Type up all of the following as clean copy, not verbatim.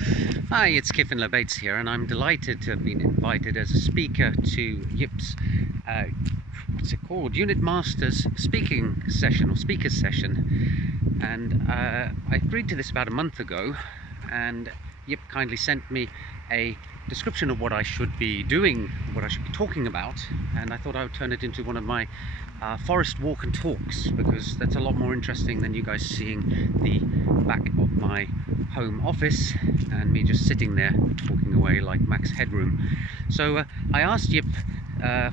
Hi, it's Kiffin Lebates here, and I'm delighted to have been invited as a speaker to YIP's, what's it called? Unit Masters speaking session or speakers session. And I agreed to this about a month ago, and YIP kindly sent me a description of what I should be doing, what I should be talking about, and I thought I would turn it into one of my forest walk and talks, because that's a lot more interesting than you guys seeing the back of my home office and me just sitting there talking away like Max Headroom. So I asked Yip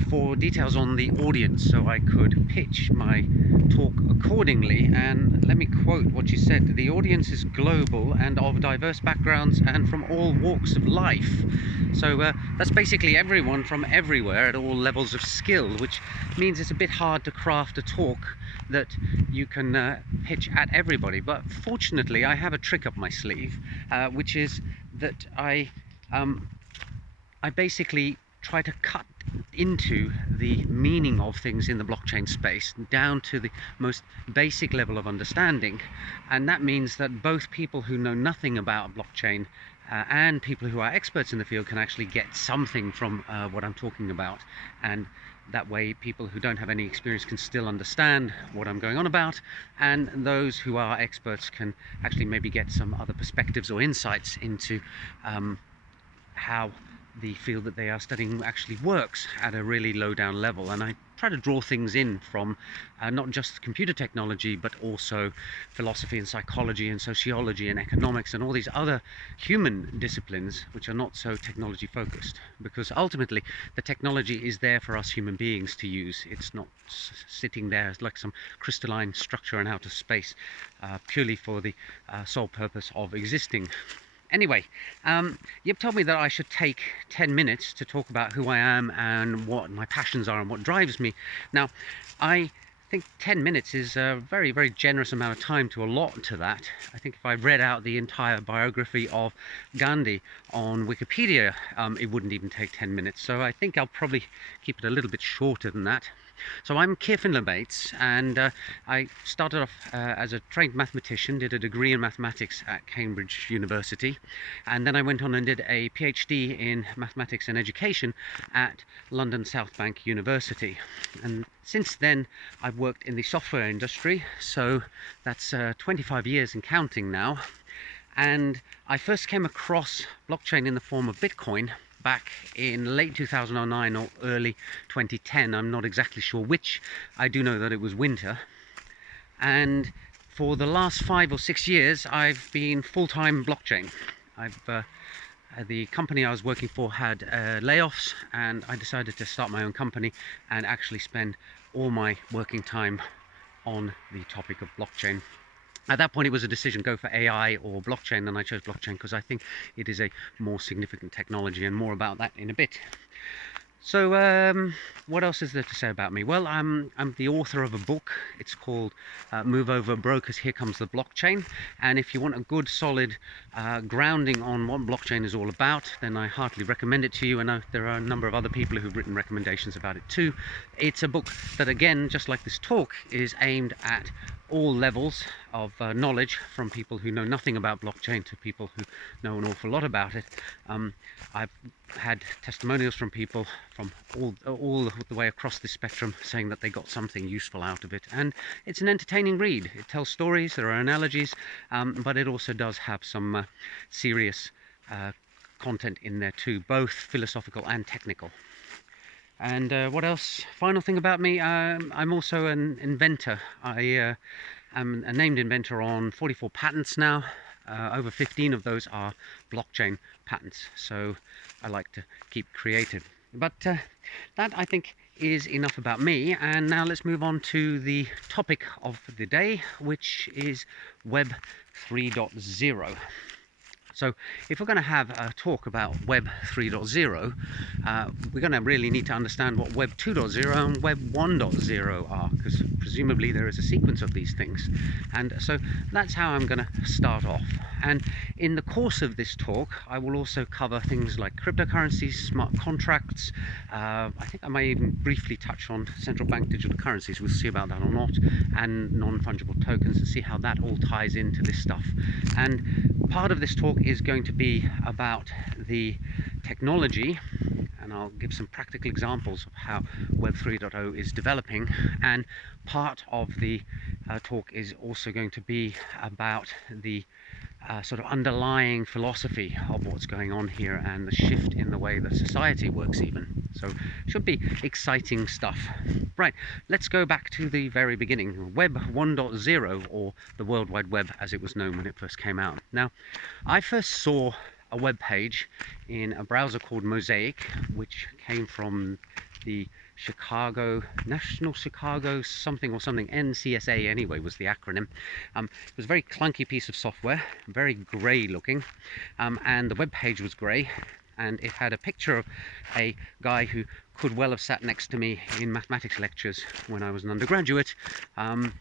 for details on the audience so I could pitch my talk accordingly, and let me quote what she said: the audience is global and of diverse backgrounds and from all walks of life. So that's basically everyone from everywhere at all levels of skill, which means it's a bit hard to craft a talk that you can pitch at everybody. But fortunately I have a trick up my sleeve, which is that I basically try to cut into the meaning of things in the blockchain space down to the most basic level of understanding, and that means that both people who know nothing about blockchain and people who are experts in the field can actually get something from what I'm talking about, and that way people who don't have any experience can still understand what I'm going on about, and those who are experts can actually maybe get some other perspectives or insights into how the field that they are studying actually works at a really low down level. And I try to draw things in from not just computer technology, but also philosophy and psychology and sociology and economics and all these other human disciplines which are not so technology focused, because ultimately the technology is there for us human beings to use. It's not sitting there as like some crystalline structure in outer space purely for the sole purpose of existing. Anyway, Yip told me that I should take 10 minutes to talk about who I am and what my passions are and what drives me. Now, I think 10 minutes is a very, very generous amount of time to allot to that. I think if I read out the entire biography of Gandhi on Wikipedia, it wouldn't even take 10 minutes. So I think I'll probably keep it a little bit shorter than that. So I'm Kiffin Lebates, and I started off as a trained mathematician, did a degree in mathematics at Cambridge University, and then I went on and did a PhD in mathematics and education at London South Bank University. And since then I've worked in the software industry, so that's 25 years and counting now. And I first came across blockchain in the form of Bitcoin back in late 2009 or early 2010. I'm not exactly sure which. I do know that it was winter. And for the last 5 or 6 years, I've been full-time blockchain. The company I was working for had layoffs, and I decided to start my own company and actually spend all my working time on the topic of blockchain. At that point, it was a decision: go for AI or blockchain, and I chose blockchain because I think it is a more significant technology, and more about that in a bit. So what else is there to say about me? Well, I'm the author of a book. It's called Move Over Brokers, Here Comes the Blockchain. And if you want a good solid grounding on what blockchain is all about, then I heartily recommend it to you. And there are a number of other people who've written recommendations about it too. It's a book that, again, just like this talk, is aimed at all levels of knowledge, from people who know nothing about blockchain to people who know an awful lot about it. I've had testimonials from people from all the way across the spectrum saying that they got something useful out of it, and it's an entertaining read. It tells stories, there are analogies, but it also does have some serious content in there too, both philosophical and technical. And what else? Final thing about me, I'm also an inventor. I am a named inventor on 44 patents now. Over 15 of those are blockchain patents, so I like to keep creative. But that, I think, is enough about me, and now let's move on to the topic of the day, which is Web 3.0. So if we're going to have a talk about Web 3.0, we're going to really need to understand what Web 2.0 and Web 1.0 are, because presumably there is a sequence of these things. And so that's how I'm going to start off. And in the course of this talk, I will also cover things like cryptocurrencies, smart contracts. I think I may even briefly touch on central bank digital currencies. We'll see about that or not, and non-fungible tokens, and see how that all ties into this stuff. And part of this talk is going to be about the technology, and I'll give some practical examples of how Web 3.0 is developing, and part of the talk is also going to be about the sort of underlying philosophy of what's going on here and the shift in the way that society works even. So should be exciting stuff. Right, let's go back to the very beginning. Web 1.0, or the World Wide Web as it was known when it first came out. Now, I first saw a web page in a browser called Mosaic, which came from the National Chicago something or something, NCSA anyway was the acronym. It was a very clunky piece of software, very grey looking, and the web page was grey, and it had a picture of a guy who could well have sat next to me in mathematics lectures when I was an undergraduate,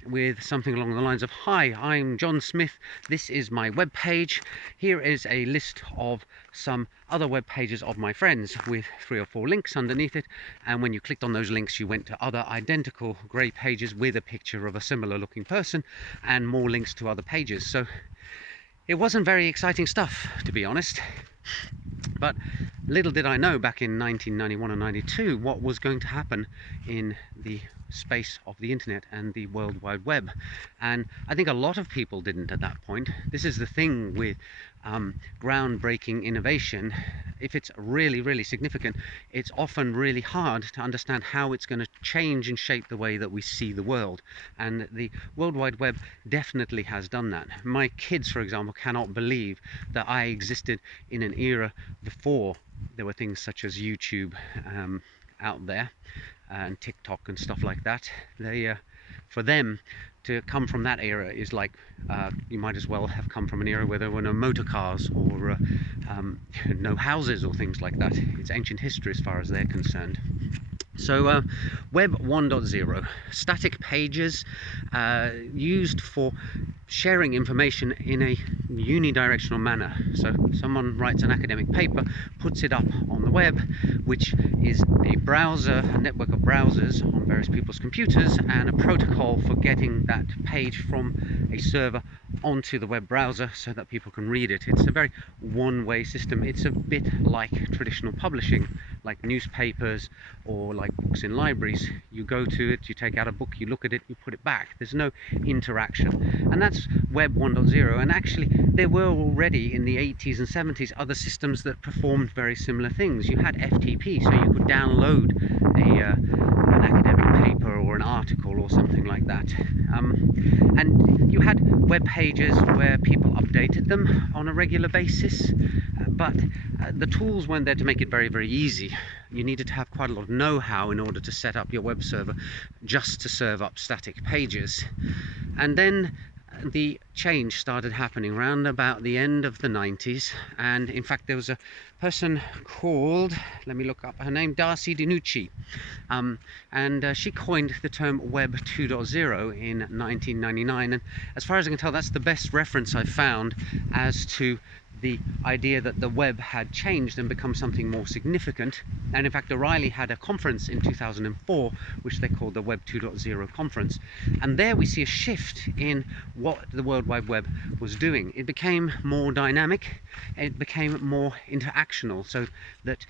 with something along the lines of, "Hi, I'm John Smith, this is my web page, here is a list of some other web pages of my friends," with 3 or 4 links underneath it, and when you clicked on those links you went to other identical grey pages with a picture of a similar looking person and more links to other pages. So it wasn't very exciting stuff, to be honest. But little did I know back in 1991 and 92 what was going to happen in the space of the internet and the World Wide Web. And I think a lot of people didn't at that point. This is the thing with groundbreaking innovation. If it's really, really significant, it's often really hard to understand how it's going to change and shape the way that we see the world. And the World Wide Web definitely has done that. My kids, for example, cannot believe that I existed in an era before there were things such as YouTube out there, and TikTok and stuff like that. For them to come from that era is like you might as well have come from an era where there were no motor cars or no houses or things like that. It's ancient history as far as they're concerned. So Web 1.0, static pages used for sharing information in a unidirectional manner. So someone writes an academic paper, puts it up on the web, which is a browser, a network of browsers on various people's computers, and a protocol for getting that page from a server onto the web browser so that people can read it. It's a very one-way system. It's a bit like traditional publishing, like newspapers or like books in libraries. You go to it, you take out a book, you look at it, you put it back. There's no interaction. And that's Web 1.0. And actually, there were already in the 80s and 70s other systems that performed very similar things. You had FTP, so you could download an academic paper or an article or something like that. And you had web pages where people updated them on a regular basis, but the tools weren't there to make it very, very easy. You needed to have quite a lot of know-how in order to set up your web server just to serve up static pages. And then the change started happening around about the end of the 90s, and in fact there was a person called, let me look up her name, Darcy DiNucci, and she coined the term Web 2.0 in 1999, and as far as I can tell that's the best reference I've found as to the idea that the web had changed and become something more significant. And in fact, O'Reilly had a conference in 2004 which they called the Web 2.0 conference, and there we see a shift in what the World Wide Web was doing. It became more dynamic, it became more interactional, so that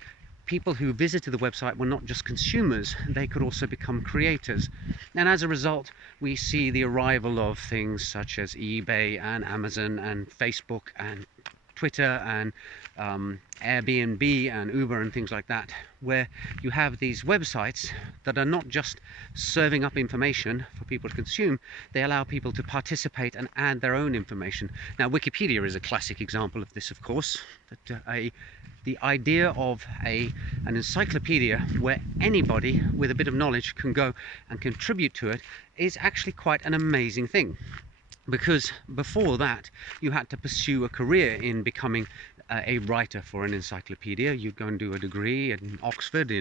people who visited the website were not just consumers, they could also become creators. And as a result, we see the arrival of things such as eBay and Amazon and Facebook and Twitter and Airbnb and Uber and things like that, where you have these websites that are not just serving up information for people to consume, they allow people to participate and add their own information. Now, Wikipedia is a classic example of this, of course, that the idea of an encyclopedia where anybody with a bit of knowledge can go and contribute to it is actually quite an amazing thing. Because before that, you had to pursue a career in becoming a writer for an encyclopedia. You'd go and do a degree in Oxford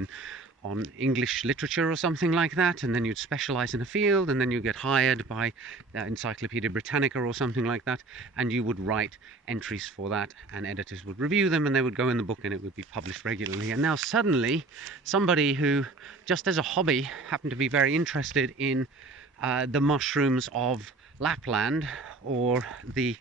on English literature or something like that, and then you'd specialize in a field, and then you get hired by Encyclopedia Britannica or something like that, and you would write entries for that, and editors would review them, and they would go in the book, and it would be published regularly. And now suddenly, somebody who, just as a hobby, happened to be very interested in the mushrooms of Lapland, or the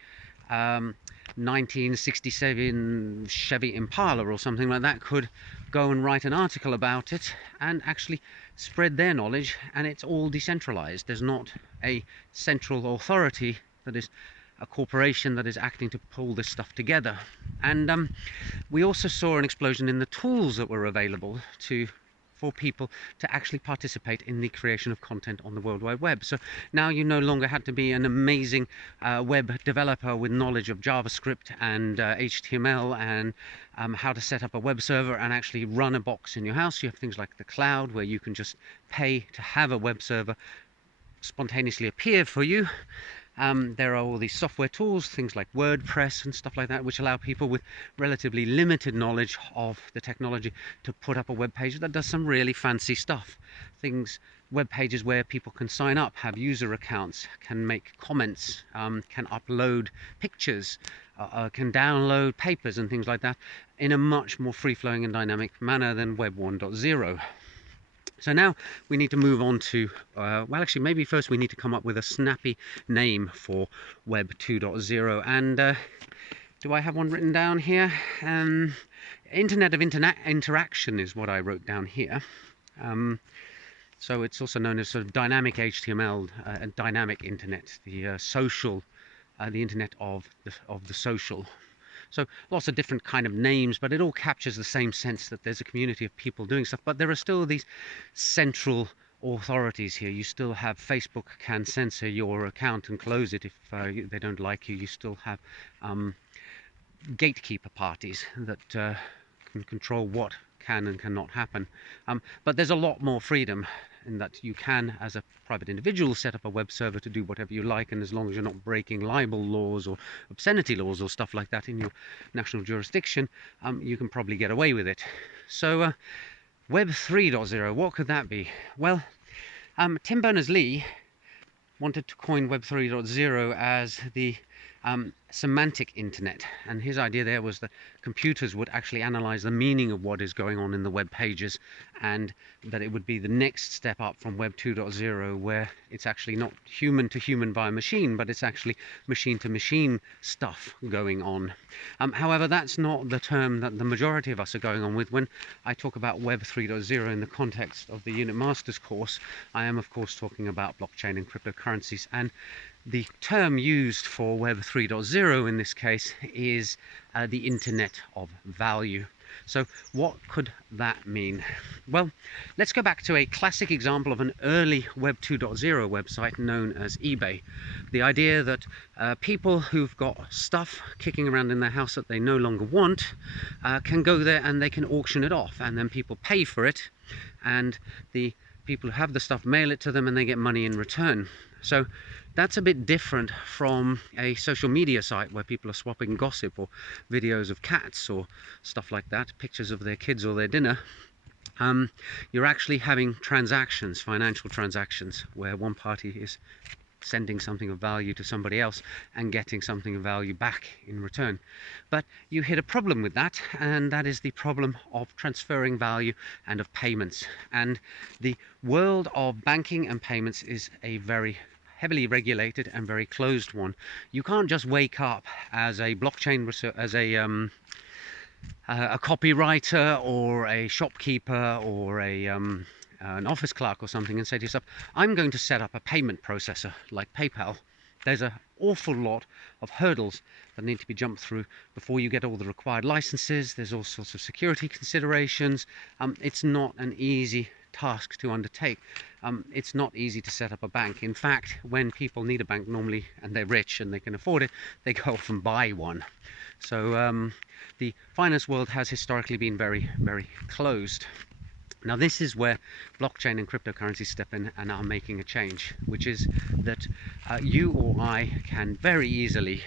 1967 Chevy Impala or something like that could go and write an article about it and actually spread their knowledge, and it's all decentralized. There's not a central authority that is a corporation that is acting to pull this stuff together. And we also saw an explosion in the tools that were available for people to actually participate in the creation of content on the World Wide Web. So now you no longer had to be an amazing web developer with knowledge of JavaScript and HTML and how to set up a web server and actually run a box in your house. You have things like the cloud, where you can just pay to have a web server spontaneously appear for you. There are all these software tools, things like WordPress and stuff like that, which allow people with relatively limited knowledge of the technology to put up a web page that does some really fancy stuff. Web pages where people can sign up, have user accounts, can make comments, can upload pictures, can download papers and things like that in a much more free-flowing and dynamic manner than Web 1.0. So now we need to move on to, well, actually, maybe first we need to come up with a snappy name for Web 2.0. And do I have one written down here? Internet of Interaction is what I wrote down here. So it's also known as sort of dynamic HTML, dynamic internet, the social, the internet of the social. So lots of different kind of names, but it all captures the same sense that there's a community of people doing stuff. But there are still these central authorities here. You still have Facebook can censor your account and close it if they don't like you. You still have gatekeeper parties that can control what can and cannot happen. But there's a lot more freedom in that you can, as a private individual, set up a web server to do whatever you like, and as long as you're not breaking libel laws or obscenity laws or stuff like that in your national jurisdiction, you can probably get away with it. So Web 3.0, what could that be? Well, Tim Berners-Lee wanted to coin Web 3.0 as the semantic internet, and his idea there was that computers would actually analyze the meaning of what is going on in the web pages, and that it would be the next step up from Web 2.0, where it's actually not human to human via machine, but it's actually machine to machine stuff going on. However, that's not the term that the majority of us are going on with. When I talk about Web 3.0 in the context of the Unit Masters course, I am of course talking about blockchain and cryptocurrencies, and the term used for Web 3.0 in this case is the Internet of Value. So what could that mean? Well, let's go back to a classic example of an early Web 2.0 website known as eBay. The idea that people who've got stuff kicking around in their house that they no longer want can go there and they can auction it off, and then people pay for it, and the people who have the stuff mail it to them and they get money in return. So that's a bit different from a social media site where people are swapping gossip or videos of cats or stuff like that, pictures of their kids or their dinner. You're actually having transactions, financial transactions, where one party is sending something of value to somebody else and getting something of value back in return. But you hit a problem with that, and that is the problem of transferring value and of payments. And the world of banking and payments is a very heavily regulated and very closed one. You can't just wake up as a blockchain as a copywriter or a shopkeeper or an office clerk or something and say to yourself, I'm going to set up a payment processor like PayPal. There's an awful lot of hurdles that need to be jumped through before you get all the required licenses. There's all sorts of security considerations. It's not an easy task to undertake. It's not easy to set up a bank. In fact, when people need a bank normally and they're rich and they can afford it, they go off and buy one. So the finance world has historically been very, very closed. Now this is where blockchain and cryptocurrency step in and are making a change, which is that you or I can very easily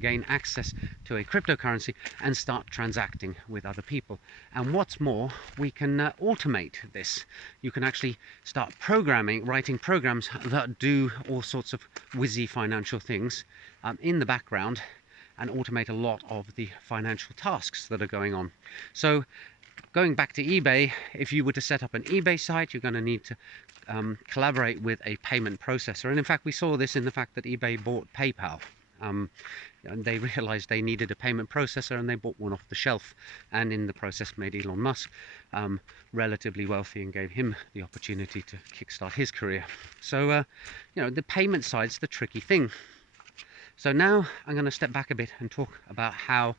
gain access to a cryptocurrency and start transacting with other people. And what's more, we can automate this. You can actually start writing programs that do all sorts of whizzy financial things in the background and automate a lot of the financial tasks that are going on. So going back to eBay, if you were to set up an eBay site, you're going to need to collaborate with a payment processor. And in fact, we saw this in the fact that eBay bought PayPal. And they realized they needed a payment processor, and they bought one off the shelf, and in the process made Elon Musk relatively wealthy and gave him the opportunity to kickstart his career. So the payment side's the tricky thing. So now I'm going to step back a bit and talk about how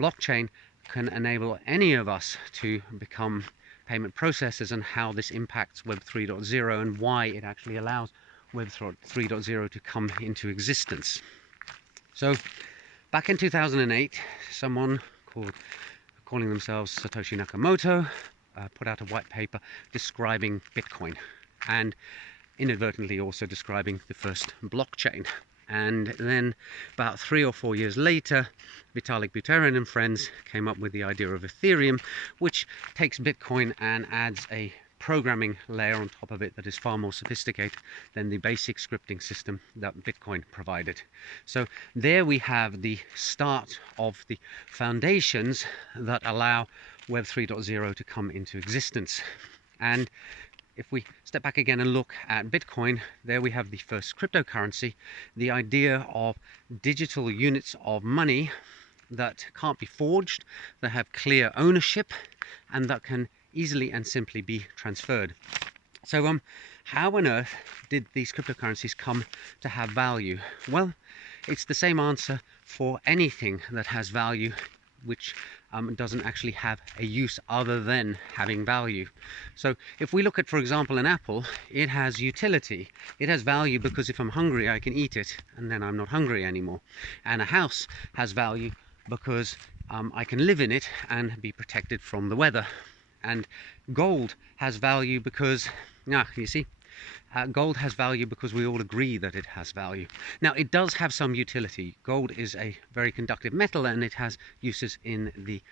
blockchain can enable any of us to become payment processors, and how this impacts Web 3.0 and why it actually allows Web 3.0 to come into existence. So back in 2008, someone calling themselves Satoshi Nakamoto put out a white paper describing Bitcoin, and inadvertently also describing the first blockchain. And then about 3 or 4 years later, Vitalik Buterin and friends came up with the idea of Ethereum, which takes Bitcoin and adds a programming layer on top of it that is far more sophisticated than the basic scripting system that Bitcoin provided. So there we have the start of the foundations that allow Web 3.0 to come into existence. And if we step back again and look at Bitcoin, there we have the first cryptocurrency, the idea of digital units of money that can't be forged, that have clear ownership, and that can easily and simply be transferred. So how on earth did these cryptocurrencies come to have value? Well, it's the same answer for anything that has value, which doesn't actually have a use other than having value. So if we look at, for example, an apple, it has utility. It has value because if I'm hungry, I can eat it, and then I'm not hungry anymore. And a house has value because I can live in it and be protected from the weather. And gold has value because, you see, gold has value because we all agree that it has value. Now, it does have some utility. Gold is a very conductive metal, and it has uses in the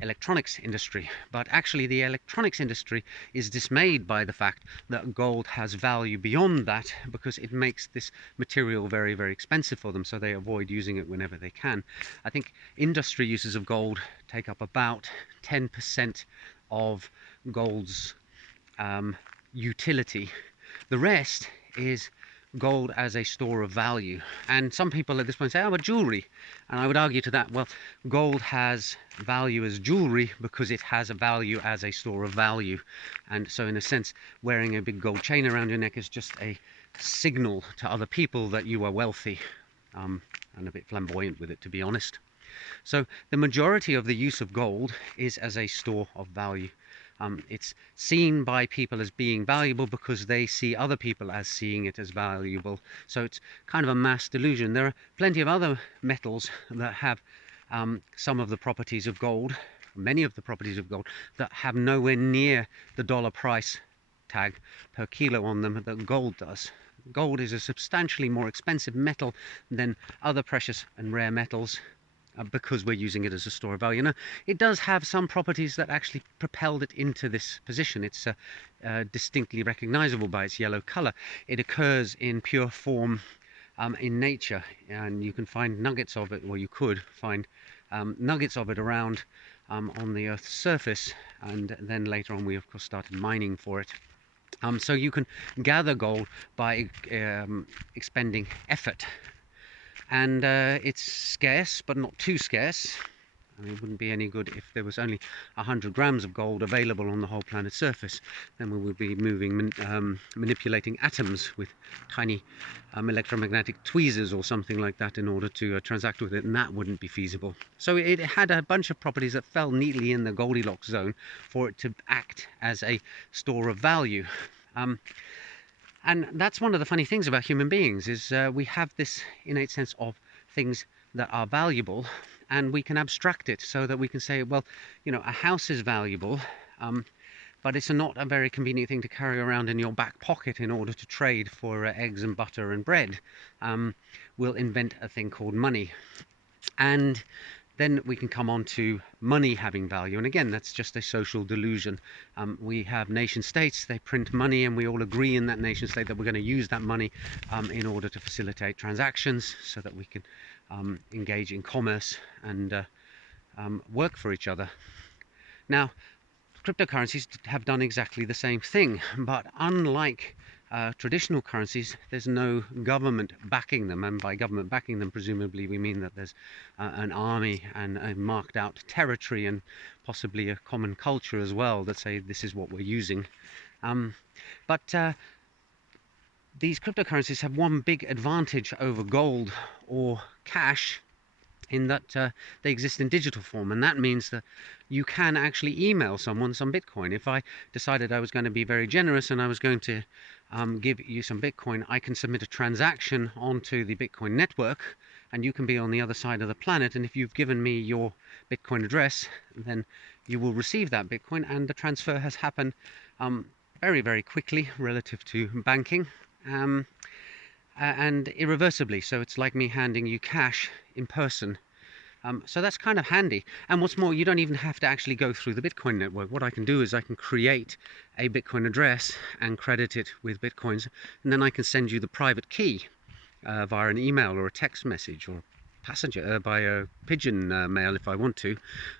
electronics industry. But actually, the electronics industry is dismayed by the fact that gold has value beyond that, because it makes this material very, very expensive for them, so they avoid using it whenever they can. I think industry uses of gold take up about 10% of gold's utility. The rest is gold as a store of value. And some people at this point say, oh, but jewelry. And I would argue to that, well, gold has value as jewelry because it has a value as a store of value. And so in a sense, wearing a big gold chain around your neck is just a signal to other people that you are wealthy, and a bit flamboyant with it, to be honest. So the majority of the use of gold is as a store of value. It's seen by people as being valuable because they see other people as seeing it as valuable. So it's kind of a mass delusion. There are plenty of other metals that have some of the properties of gold, many of the properties of gold, that have nowhere near the dollar price tag per kilo on them that gold does. Gold is a substantially more expensive metal than other precious and rare metals, because we're using it as a store of value. Now, it does have some properties that actually propelled it into this position. It's distinctly recognizable by its yellow color. It occurs in pure form in nature, and you can find nuggets of it, or you could find nuggets of it around on the Earth's surface, and then later on we of course started mining for it. So you can gather gold by expending effort. And it's scarce, but not too scarce. I mean, it wouldn't be any good if there was only 100 grams of gold available on the whole planet's surface. Then we would be manipulating atoms with tiny electromagnetic tweezers or something like that in order to transact with it, and that wouldn't be feasible. So it had a bunch of properties that fell neatly in the Goldilocks zone for it to act as a store of value. And that's one of the funny things about human beings, is we have this innate sense of things that are valuable, and we can abstract it so that we can say, well, a house is valuable, but it's not a very convenient thing to carry around in your back pocket in order to trade for eggs and butter and bread. We'll invent a thing called money. And then we can come on to money having value. And again, that's just a social delusion. We have nation states, they print money, and we all agree in that nation state that we're going to use that money in order to facilitate transactions so that we can engage in commerce and work for each other. Now, cryptocurrencies have done exactly the same thing, but unlike traditional currencies, there's no government backing them, and by government backing them, presumably we mean that there's an army and a marked out territory and possibly a common culture as well that say this is what we're using. But these cryptocurrencies have one big advantage over gold or cash, in that they exist in digital form, and that means that you can actually email someone some Bitcoin. If I decided I was going to be very generous and I was going to give you some Bitcoin, I can submit a transaction onto the Bitcoin network, and you can be on the other side of the planet, and if you've given me your Bitcoin address, then you will receive that Bitcoin, and the transfer has happened very, very quickly relative to banking. And irreversibly, so it's like me handing you cash in person. So that's kind of handy. And what's more, you don't even have to actually go through the Bitcoin network. What I can do is I can create a Bitcoin address and credit it with Bitcoins, and then I can send you the private key via an email or a text message or passenger by a pigeon mail if I want to,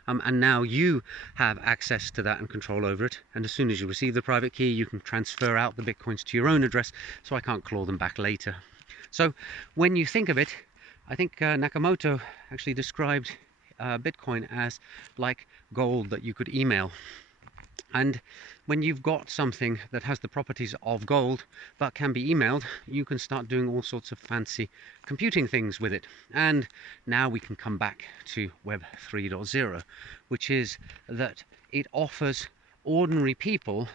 and now you have access to that and control over it, and as soon as you receive the private key you can transfer out the Bitcoins to your own address, so I can't claw them back later. So when you think of it, I think Nakamoto actually described Bitcoin as like gold that you could email. And when you've got something that has the properties of gold but can be emailed, you can start doing all sorts of fancy computing things with it. And now we can come back to Web 3.0, which is that it offers ordinary people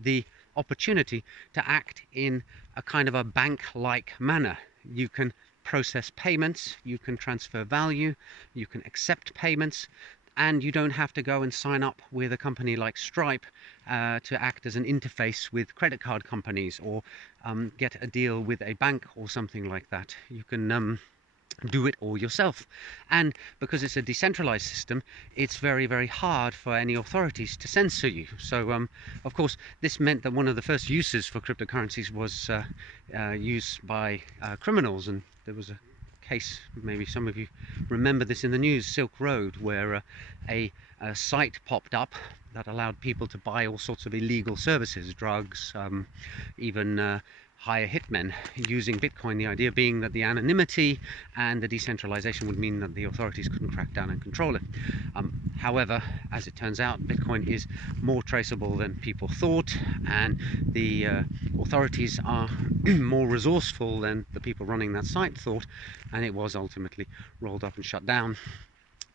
the opportunity to act in a kind of a bank-like manner. You can process payments, you can transfer value, you can accept payments, and you don't have to go and sign up with a company like Stripe to act as an interface with credit card companies, or get a deal with a bank or something like that. You can do it all yourself. And because it's a decentralized system, it's very, very hard for any authorities to censor you. So of course this meant that one of the first uses for cryptocurrencies was used by criminals, and there was a case, maybe some of you remember this in the news, Silk Road, where a site popped up that allowed people to buy all sorts of illegal services, drugs, even hire hitmen using Bitcoin, the idea being that the anonymity and the decentralization would mean that the authorities couldn't crack down and control it. However, as it turns out, Bitcoin is more traceable than people thought, and the authorities are more resourceful than the people running that site thought, and it was ultimately rolled up and shut down.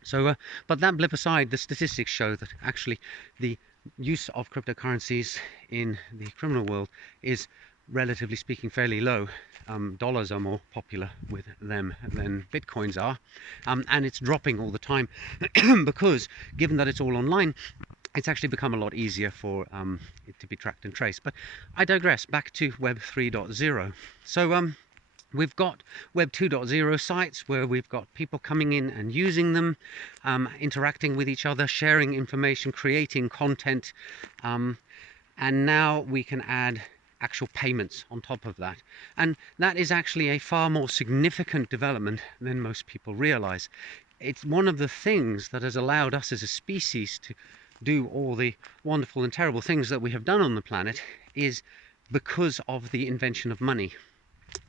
So, but that blip aside, the statistics show that actually the use of cryptocurrencies in the criminal world is, relatively speaking, fairly low. Dollars are more popular with them than Bitcoins are, and it's dropping all the time because, given that it's all online, it's actually become a lot easier for it to be tracked and traced. But I digress. Back to Web 3.0. So we've got Web 2.0 sites where we've got people coming in and using them, interacting with each other, sharing information, creating content, and now we can add actual payments on top of that. And that is actually a far more significant development than most people realize. It's one of the things that has allowed us as a species to do all the wonderful and terrible things that we have done on the planet, is because of the invention of money.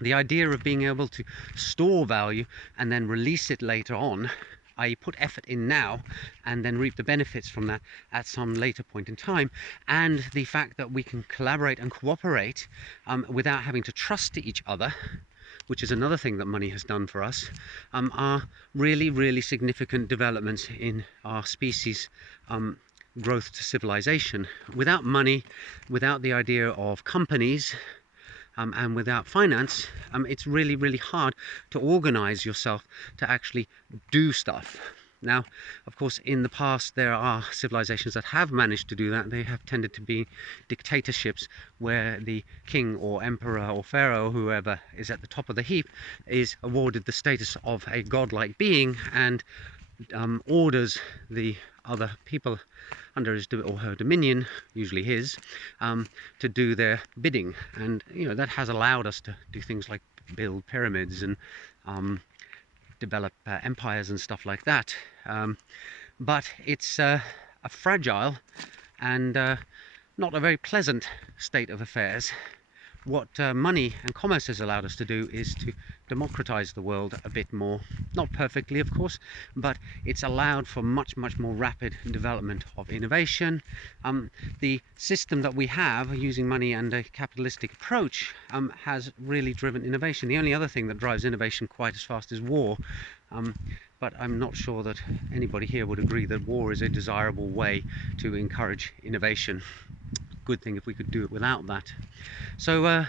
The idea of being able to store value and then release it later on, i.e. put effort in now and then reap the benefits from that at some later point in time, and the fact that we can collaborate and cooperate without having to trust each other, which is another thing that money has done for us, are really, really significant developments in our species' growth to civilization. Without money, without the idea of companies, and without finance, it's really, really hard to organize yourself to actually do stuff. Now, of course, in the past there are civilizations that have managed to do that. They have tended to be dictatorships where the king or emperor or pharaoh, whoever is at the top of the heap, is awarded the status of a godlike being and orders the other people under his or her dominion, usually his, to do their bidding. And that has allowed us to do things like build pyramids and develop empires and stuff like that. But it's a fragile and not a very pleasant state of affairs what money and commerce has allowed us to do is to democratize the world a bit more. Not perfectly, of course, but it's allowed for much more rapid development of innovation. The system that we have using money and a capitalistic approach has really driven innovation. The only other thing that drives innovation quite as fast is war. But I'm not sure that anybody here would agree that war is a desirable way to encourage innovation. Good thing if we could do it without that. So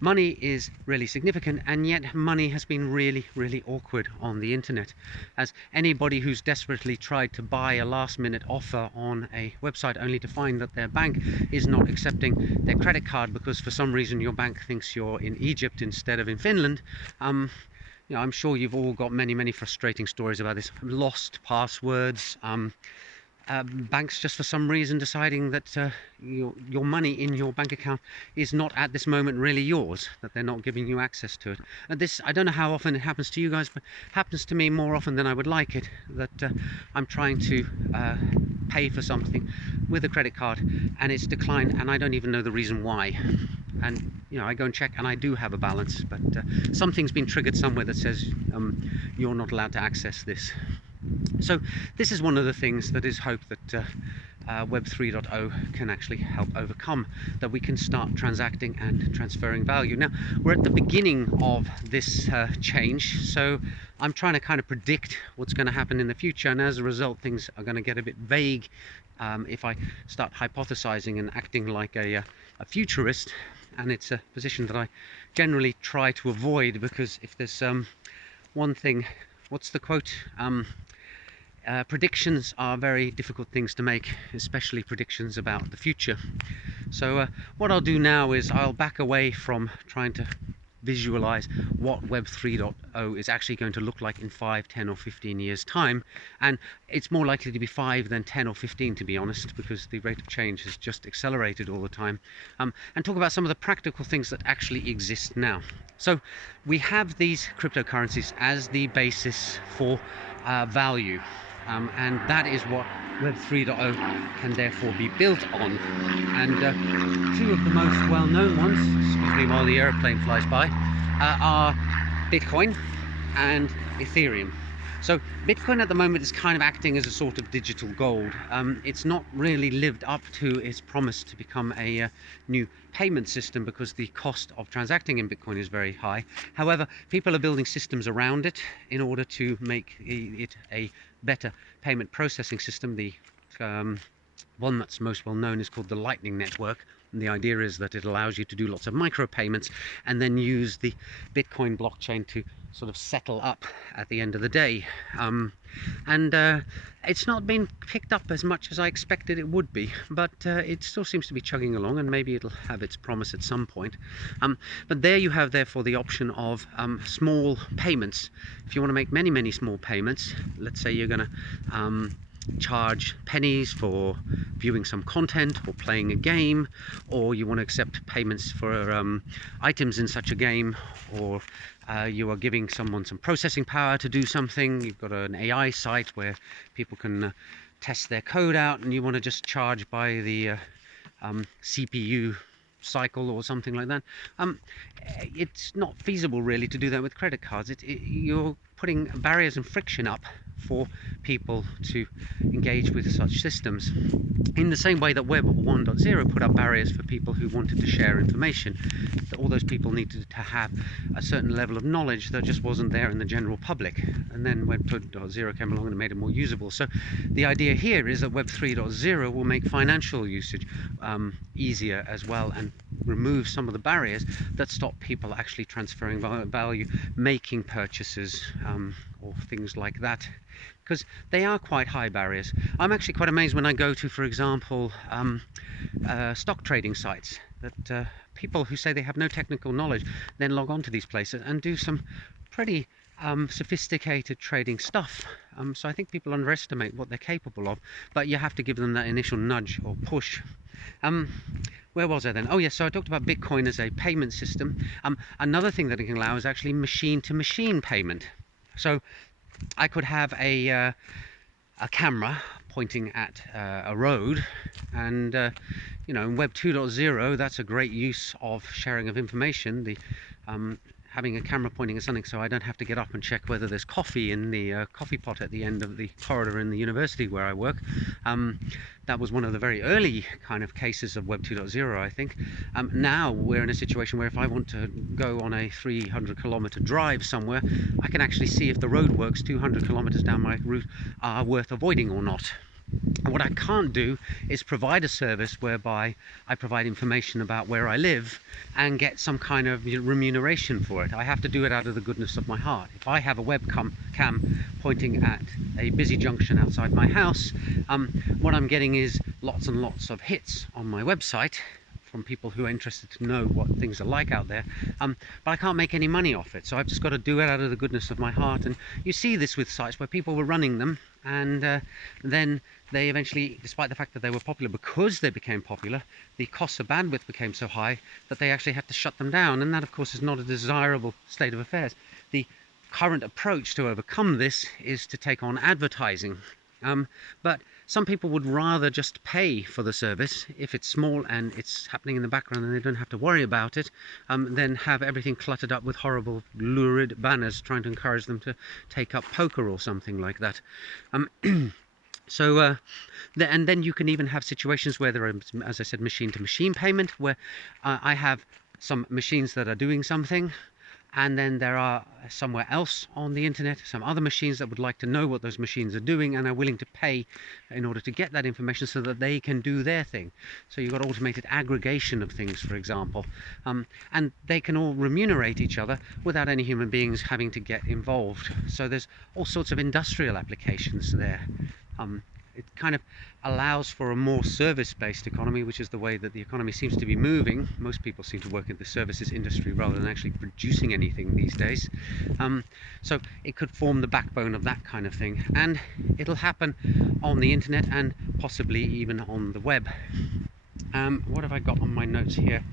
money is really significant, and yet money has been really awkward on the internet. As anybody who's desperately tried to buy a last-minute offer on a website only to find that their bank is not accepting their credit card because for some reason your bank thinks you're in Egypt instead of in Finland, you know, I'm sure you've all got many frustrating stories about this. Lost passwords, banks just for some reason deciding that your money in your bank account is not at this moment really yours, that they're not giving you access to it. And this, I don't know how often it happens to you guys, but it happens to me more often than I would like it, that I'm trying to pay for something with a credit card and it's declined and I don't even know the reason why. And you know, I go and check and I do have a balance, but something's been triggered somewhere that says you're not allowed to access this. So this is one of the things that is hope that Web 3.0 can actually help overcome, that we can start transacting and transferring value. Now, we're at the beginning of this change, so I'm trying to kind of predict what's going to happen in the future, and as a result things are going to get a bit vague if I start hypothesizing and acting like a futurist, and it's a position that I generally try to avoid, because if there's one thing, what's the quote? Predictions are very difficult things to make, especially predictions about the future. So what I'll do now is I'll back away from trying to visualize what Web 3.0 is actually going to look like in 5, 10 or 15 years time, and it's more likely to be 5 than 10 or 15, to be honest, because the rate of change has just accelerated all the time, and talk about some of the practical things that actually exist now. So we have these cryptocurrencies as the basis for value, and that is what Web 3.0 can therefore be built on. And two of the most well-known ones, excuse me while the airplane flies by, are Bitcoin and Ethereum. So Bitcoin at the moment is kind of acting as a sort of digital gold. It's not really lived up to its promise to become a new payment system because the cost of transacting in Bitcoin is very high. However, people are building systems around it in order to make it a better payment processing system. The one that's most well known is called the Lightning Network. And the idea is that it allows you to do lots of micropayments and then use the Bitcoin blockchain to sort of settle up at the end of the day. It's not been picked up as much as I expected it would be, but it still seems to be chugging along, and maybe it'll have its promise at some point. But there you have therefore the option of small payments. If you want to make many small payments, let's say you're going to charge pennies for viewing some content or playing a game, or you want to accept payments for items in such a game, or you are giving someone some processing power to do something. You've got an AI site where people can test their code out, and you want to just charge by the CPU cycle or something like that. It's not feasible really to do that with credit cards. You're putting barriers and friction up for people to engage with such systems, in the same way that Web 1.0 put up barriers for people who wanted to share information. All those people needed to have a certain level of knowledge that just wasn't there in the general public, and then Web 2.0 came along and made it more usable. So the idea here is that Web 3.0 will make financial usage easier as well, and remove some of the barriers that stop people actually transferring value, making purchases, or things like that, because they are quite high barriers. I'm actually quite amazed when I go to, for example, stock trading sites, that people who say they have no technical knowledge then log on to these places and do some pretty sophisticated trading stuff. So I think people underestimate what they're capable of, but you have to give them that initial nudge or push. Where was I then? Oh yes, so I talked about Bitcoin as a payment system. Another thing that it can allow is actually machine-to-machine payment. So I could have a camera pointing at a road, and you know, in Web 2.0, that's a great use of sharing of information. The having a camera pointing at something, so I don't have to get up and check whether there's coffee in the coffee pot at the end of the corridor in the university where I work. That was one of the very early kind of cases of Web 2.0, I think. Now we're in a situation where if I want to go on a 300-kilometer drive somewhere, I can actually see if the roadworks 200 kilometers down my route are worth avoiding or not. And what I can't do is provide a service whereby I provide information about where I live and get some kind of remuneration for it. I have to do it out of the goodness of my heart. If I have a webcam pointing at a busy junction outside my house, what I'm getting is lots and lots of hits on my website from people who are interested to know what things are like out there, but I can't make any money off it, so I've just got to do it out of the goodness of my heart. And you see this with sites where people were running them, and then they eventually, despite the fact that they were popular, because they became popular, the cost of bandwidth became so high that they actually had to shut them down, and that of course is not a desirable state of affairs. The current approach to overcome this is to take on advertising, but some people would rather just pay for the service if it's small and it's happening in the background and they don't have to worry about it, than have everything cluttered up with horrible lurid banners trying to encourage them to take up poker or something like that. So and then you can even have situations where there are, as I said, machine-to-machine payment, where I have some machines that are doing something, and then there are somewhere else on the internet some other machines that would like to know what those machines are doing and are willing to pay in order to get that information so that they can do their thing. So you've got automated aggregation of things, for example, and they can all remunerate each other without any human beings having to get involved. So there's all sorts of industrial applications there. It kind of allows for a more service-based economy, which is the way that the economy seems to be moving. Most people seem to work in the services industry rather than actually producing anything these days. So it could form the backbone of that kind of thing, and it'll happen on the internet and possibly even on the web. What have I got on my notes here?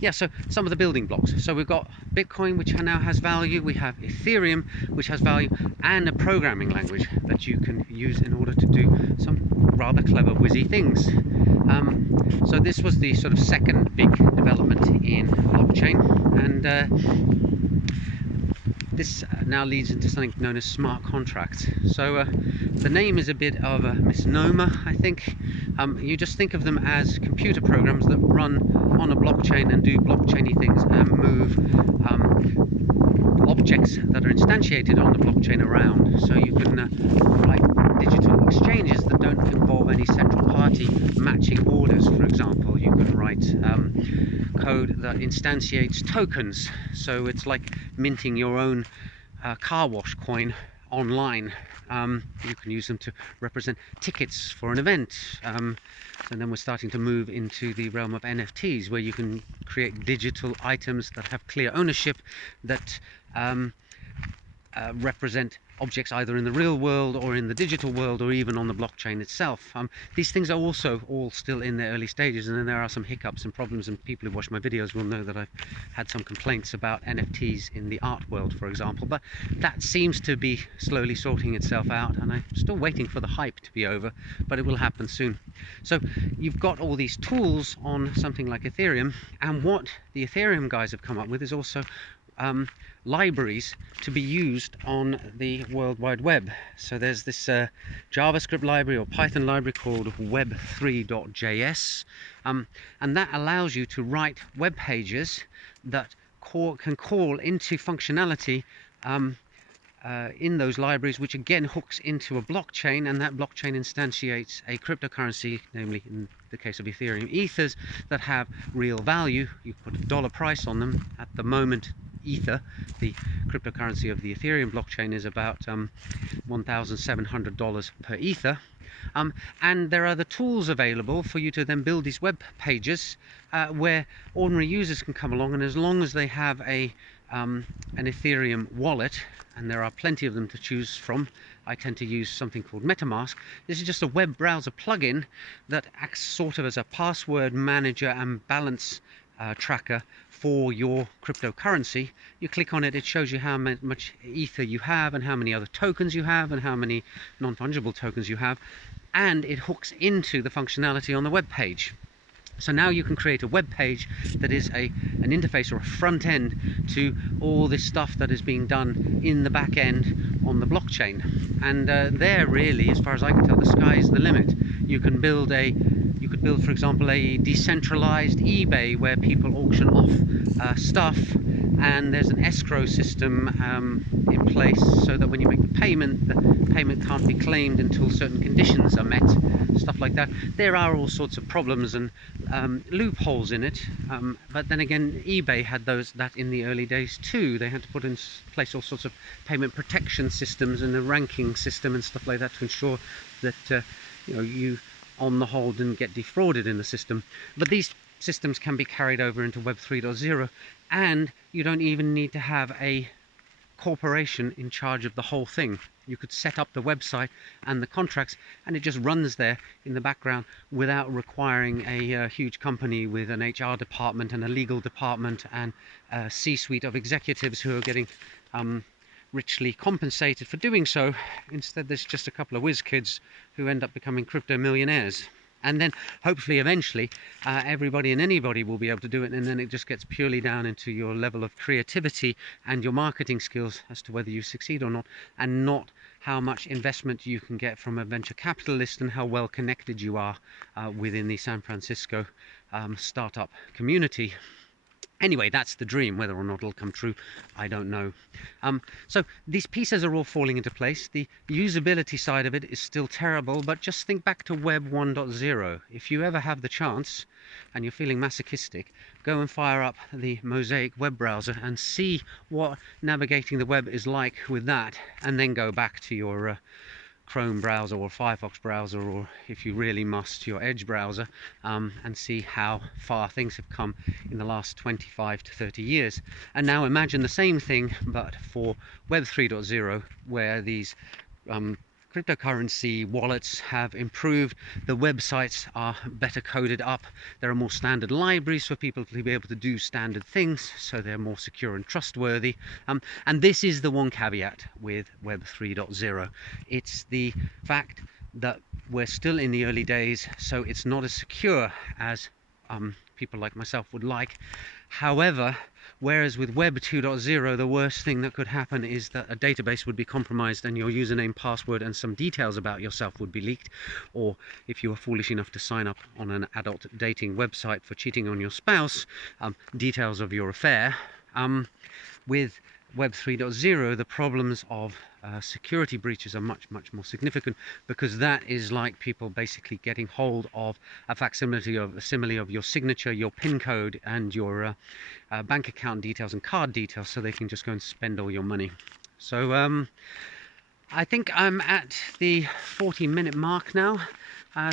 Yeah, so some of the building blocks. So we've got Bitcoin, which now has value. We have Ethereum, which has value, and a programming language that you can use in order to do some rather clever, whizzy things. So this was the sort of second big development in blockchain, and this now leads into something known as smart contracts. So the name is a bit of a misnomer, I think. You just think of them as computer programs that run on a blockchain and do blockchainy things and move objects that are instantiated on the blockchain around. So you can write digital exchanges that don't involve any central party matching orders, for example. You can write code that instantiates tokens, so it's like minting your own car wash coin online. You can use them to represent tickets for an event, and then we're starting to move into the realm of NFTs, where you can create digital items that have clear ownership, that represent objects either in the real world or in the digital world or even on the blockchain itself. These things are also all still in their early stages, and then there are some hiccups and problems, and people who watch my videos will know that I've had some complaints about NFTs in the art world, for example, but that seems to be slowly sorting itself out, and I'm still waiting for the hype to be over, but it will happen soon. So you've got all these tools on something like Ethereum, and what the Ethereum guys have come up with is also libraries to be used on the World Wide Web. So there's this JavaScript library or Python library called web3.js, and that allows you to write web pages that can call into functionality in those libraries, which again hooks into a blockchain, and that blockchain instantiates a cryptocurrency, namely in the case of Ethereum, ethers that have real value. You put a dollar price on them. At the moment, Ether, the cryptocurrency of the Ethereum blockchain, is about $1,700 per Ether. And there are the tools available for you to then build these web pages where ordinary users can come along, and as long as they have an Ethereum wallet, and there are plenty of them to choose from. I tend to use something called MetaMask. This is just a web browser plugin that acts sort of as a password manager and balance tracker for your cryptocurrency. You click on it, it shows you how much ether you have and how many other tokens you have and how many non-fungible tokens you have, and it hooks into the functionality on the web page. So now you can create a web page that is an interface or a front end to all this stuff that is being done in the back end on the blockchain. And there, really, as far as I can tell, the sky is the limit. You could build, for example, a decentralized eBay where people auction off stuff, and there's an escrow system in place so that when you make the payment can't be claimed until certain conditions are met, stuff like that. There are all sorts of problems and loopholes in it, but then again, eBay had that in the early days too. They had to put in place all sorts of payment protection systems and a ranking system and stuff like that to ensure that you on the whole didn't get defrauded in the system. But these systems can be carried over into Web 3.0, and you don't even need to have a corporation in charge of the whole thing. You could set up the website and the contracts, and it just runs there in the background without requiring a huge company with an HR department and a legal department and a C-suite of executives who are getting richly compensated for doing so. Instead, there's just a couple of whiz kids who end up becoming crypto millionaires. And then hopefully eventually everybody and anybody will be able to do it, and then it just gets purely down into your level of creativity and your marketing skills as to whether you succeed or not, and not how much investment you can get from a venture capitalist and how well connected you are within the San Francisco startup community. Anyway, that's the dream. Whether or not it'll come true, I don't know. So these pieces are all falling into place. The usability side of it is still terrible, but just think back to Web 1.0. If you ever have the chance and you're feeling masochistic, go and fire up the Mosaic web browser and see what navigating the web is like with that, and then go back to your Chrome browser or Firefox browser, or if you really must, your Edge browser, and see how far things have come in the last 25 to 30 years. And now imagine the same thing, but for Web 3.0, where these cryptocurrency wallets have improved, the websites are better coded up, there are more standard libraries for people to be able to do standard things, so they're more secure and trustworthy. And this is the one caveat with Web 3.0. It's the fact that we're still in the early days, so it's not as secure as people like myself would like. However, whereas with Web 2.0, the worst thing that could happen is that a database would be compromised and your username, password, and some details about yourself would be leaked. Or if you were foolish enough to sign up on an adult dating website for cheating on your spouse, details of your affair. With Web 3.0, the problems of security breaches are much more significant, because that is like people basically getting hold of a facsimile of your signature, your PIN code, and your bank account details and card details, so they can just go and spend all your money. So I think I'm at the 40-minute mark now.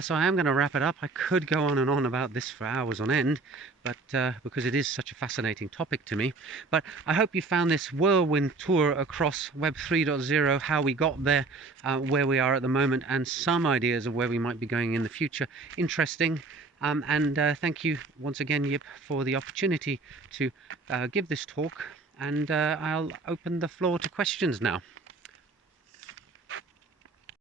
So I am going to wrap it up. I could go on and on about this for hours on end, but because it is such a fascinating topic to me. But I hope you found this whirlwind tour across Web 3.0, how we got there, where we are at the moment, and some ideas of where we might be going in the future, interesting. And thank you once again, Yip, for the opportunity to give this talk. And I'll open the floor to questions now.